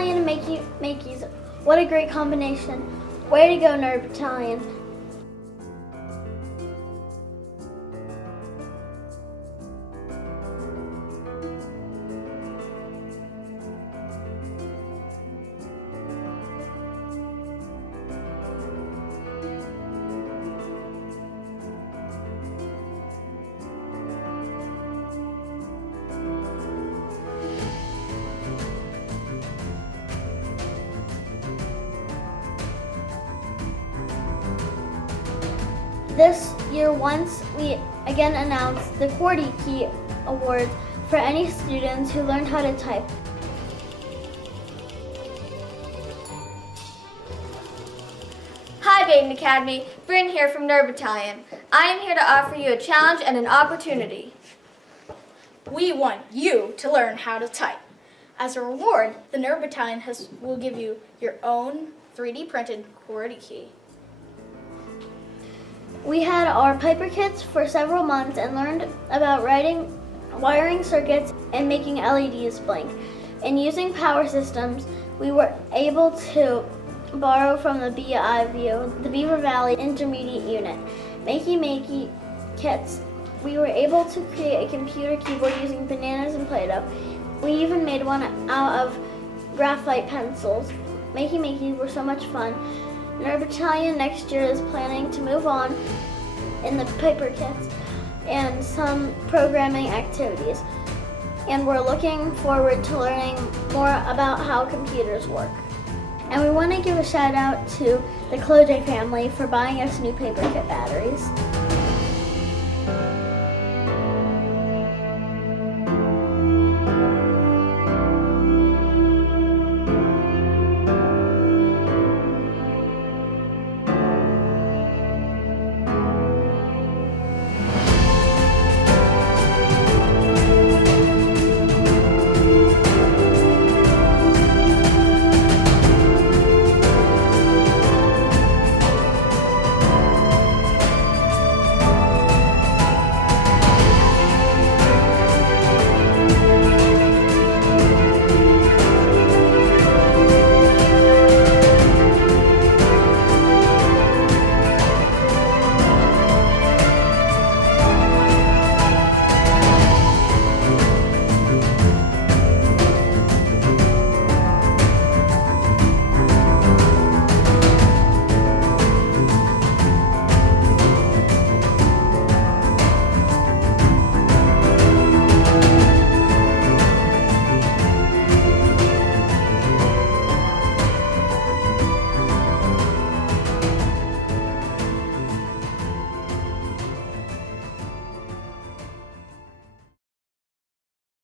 Battalion and Makeys. What a great combination. Way to go, Nerd Battalion. This year, once we again announced the QWERTY Key Award for any students who learned how to type. Hi Baden Academy, Bryn here from Nerd Battalion. I am here to offer you a challenge and an opportunity. We want you to learn how to type. As a reward, the Nerd Battalion will give you your own 3D printed QWERTY key. We had our Piper kits for several months and learned about wiring circuits and making LEDs blink. And using power systems, we were able to borrow from the BIVU, the Beaver Valley Intermediate Unit. Making kits, we were able to create a computer keyboard using bananas and Play-Doh. We even made one out of graphite pencils. Making were so much fun. Nerd Battalion next year is planning to move on in the paper kits and some programming activities. And we're looking forward to learning more about how computers work. And we want to give a shout out to the Cultivate family for buying us new paper kit batteries.